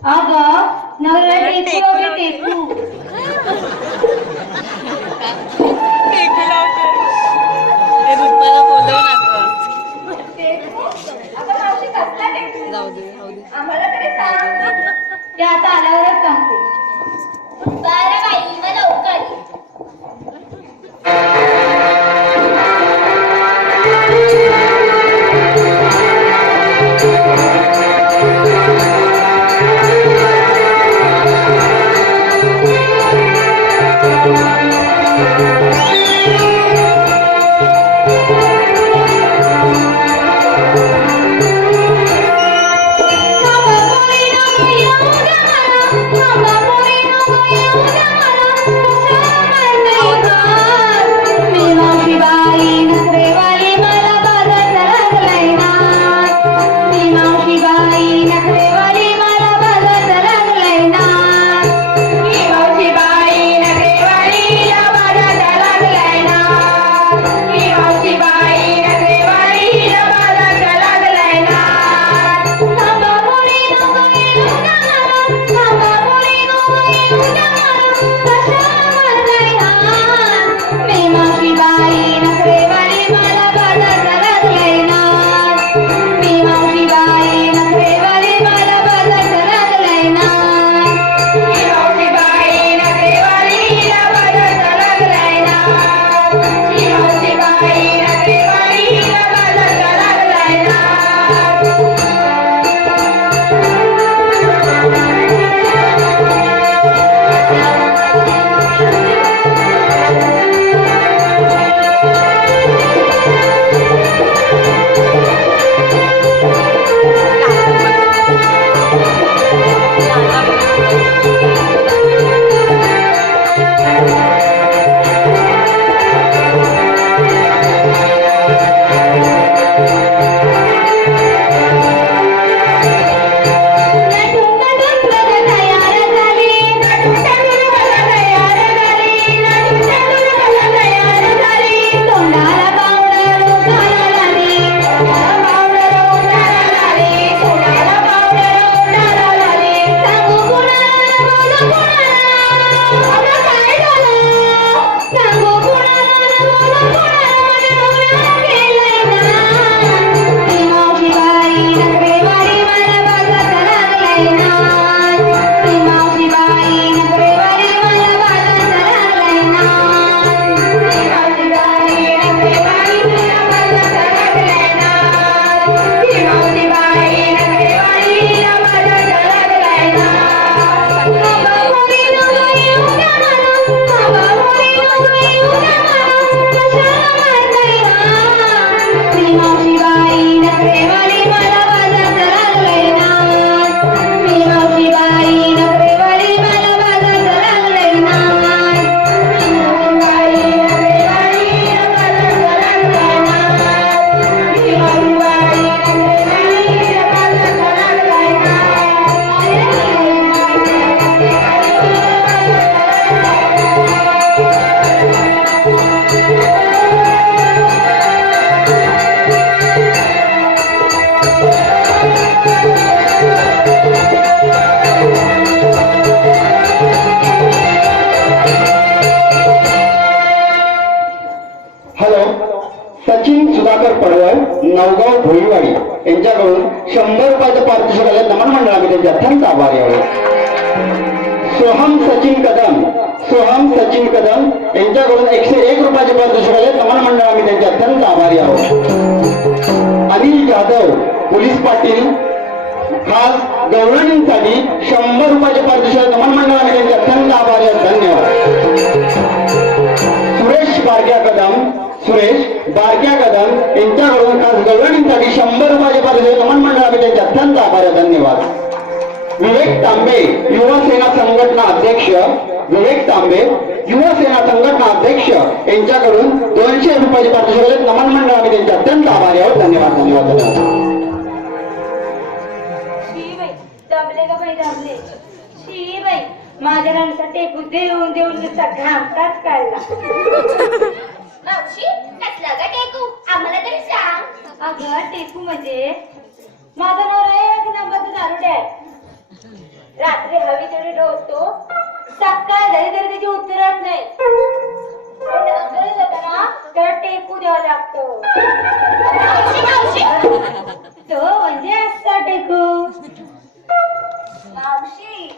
अगं नवऱ्याला टेकू लावते टेकू टेकू ते आम्हाला तरी सांग. ते आता आल्यावरच सांगते. शंभर रुपयाचं पारितोषिक आले मंडळामध्ये त्यांचे अत्यंत आभार यावे सोहम सचिन कदम सोहम सचिन कदम यांच्याकडून एकशे एक रुपयाचे पारितोषिक आले नमन मंडळामध्ये त्यांचे अत्यंत आभारी आहोत. अनिल जाधव पोलीस पाटील खास गवळणींसाठी शंभर रुपयाचे पारितोषिक आले नमन मंडळामध्ये त्यांचे अत्यंत आभारी आहोत. धन्यवाद. सुरेश बारक्या कदम सुरेश बारक्या कदम यांच्याकडून खास गवळणींसाठी शंभर रुपयाचे पारितोषिक नमन मंडळामध्ये त्यांचे अत्यंत आभार धन्यवाद. विवेक तांबे युवा सेना संघटना अध्यक्ष. विवेक तांबे युवा सेना संघटना अध्यक्ष. यांच्याकडून दोनशे रुपयाचे पाठवले नमन मंडळामध्ये त्यांचे अत्यंत आभारी आहोत धन्यवाद धन्यवाद धन्यवाद. माझ्या राणीचा टेकू देऊन देऊन नुसता घामटाच काढला. मावशी कसला ग टेकू? आम्हाला तरी सांग. अगं टेकू म्हणजे? माझा नवरा एक नंबरचा दारुडे आहे. रात्री हवी तेवढी ढोसतो सकाळ झाली तरी त्याची उतरत नाही. त्याला टेकू द्यावा लागतो. तो म्हणजे असता टेकू. मावशी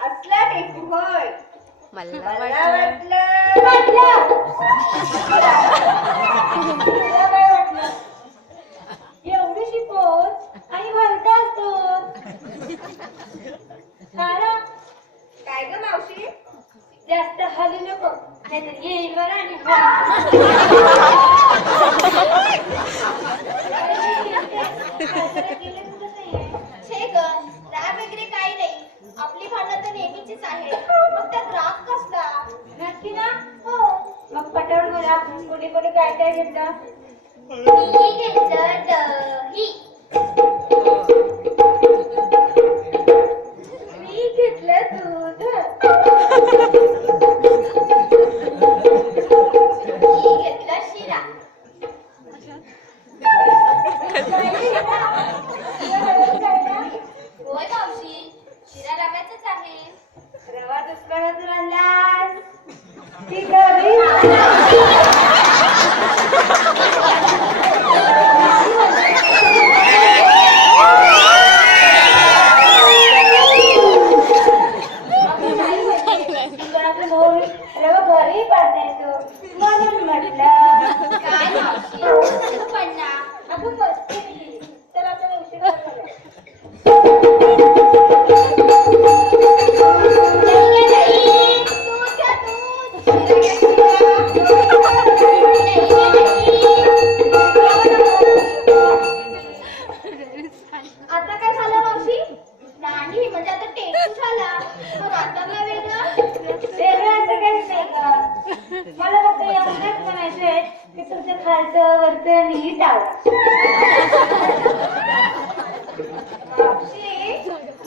असला टेकू होय. मला वाटलं. वाटलं? एवढीशी पोच आणि भलताच तो कारण काय ग मावशी? जास्त हलू नको. नाहीतर येईल बरं आणि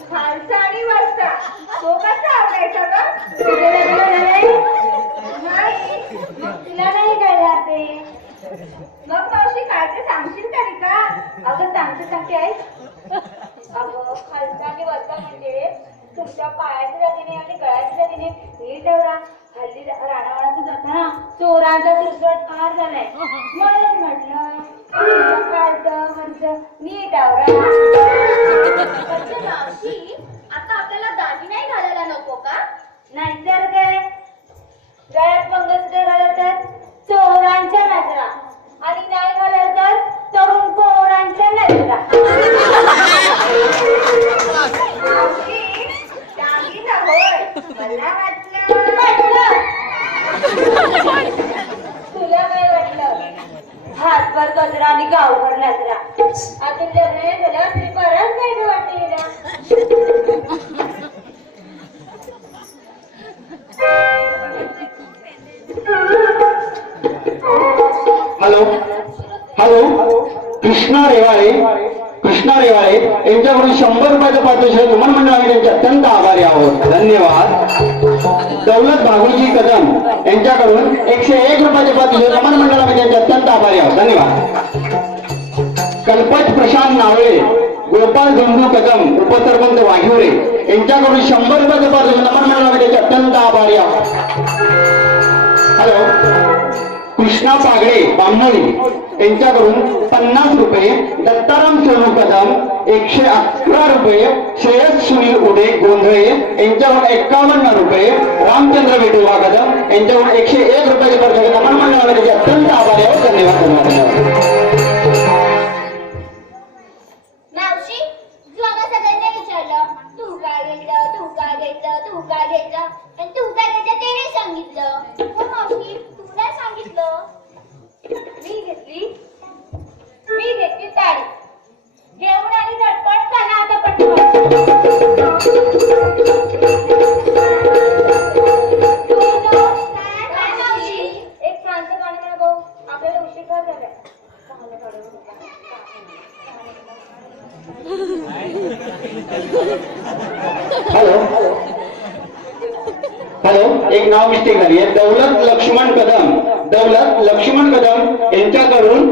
खालचा आणि वरचा. तो कसा आवडायचा ग तुझं लग्न झालंय? नाही मग तुला नाही कळणार ते मग सांगशील तरी का? अगं सांगते सांगते आहे अगं खालचा आणि वरचा म्हणजे तुमच्या पायाच्या जातीने आणि गळ्याच्या जातीने नीट ठेवरा हल्ली राणावाणाचं जाताना चोरांचा सुसरट पार झालाय. म्हणून म्हटलं खालचं वरचं नीट आवरा. म्हणजे मावशी तरी बराच काय वाटते हॅलो. हॅलो. कृष्णा रेवाळे. कृष्णा रेवाळे यांच्याकडून शंभर रुपयाचं पारितोषिक तुम्हाला मंडळ आम्ही त्यांचे अत्यंत आभारी आहोत. धन्यवाद. दौलत भागुजी कदम यांच्याकडून एकशे एक रुपयाचे पारितोषिक तुम्हाला मंडळ आम्ही त्यांचे अत्यंत आभारी आहोत. धन्यवाद. प्रशांत नावळे गोपाळ गंगू कदम उपसरपंच वाघिवरे यांच्याकडून शंभर रुपये पारितोषिक नमन मंडळ त्याचे अत्यंत आभारी आहोत. हॅलो कृष्णा पागडे बांमोळी यांच्याकडून पन्नास रुपये दत्ताराम सोनू कदम एकशे अकरा रुपये श्रेयस सुनील उडे गोंधळे यांच्याकडून एक्कावन्न रुपये रामचंद्र विठोबा कदम यांच्याकडून एकशे एक रुपयाचे हॅलो झाली आहे दौलत लक्ष्मण कदम. दौलत लक्ष्मण कदम यांच्याकडून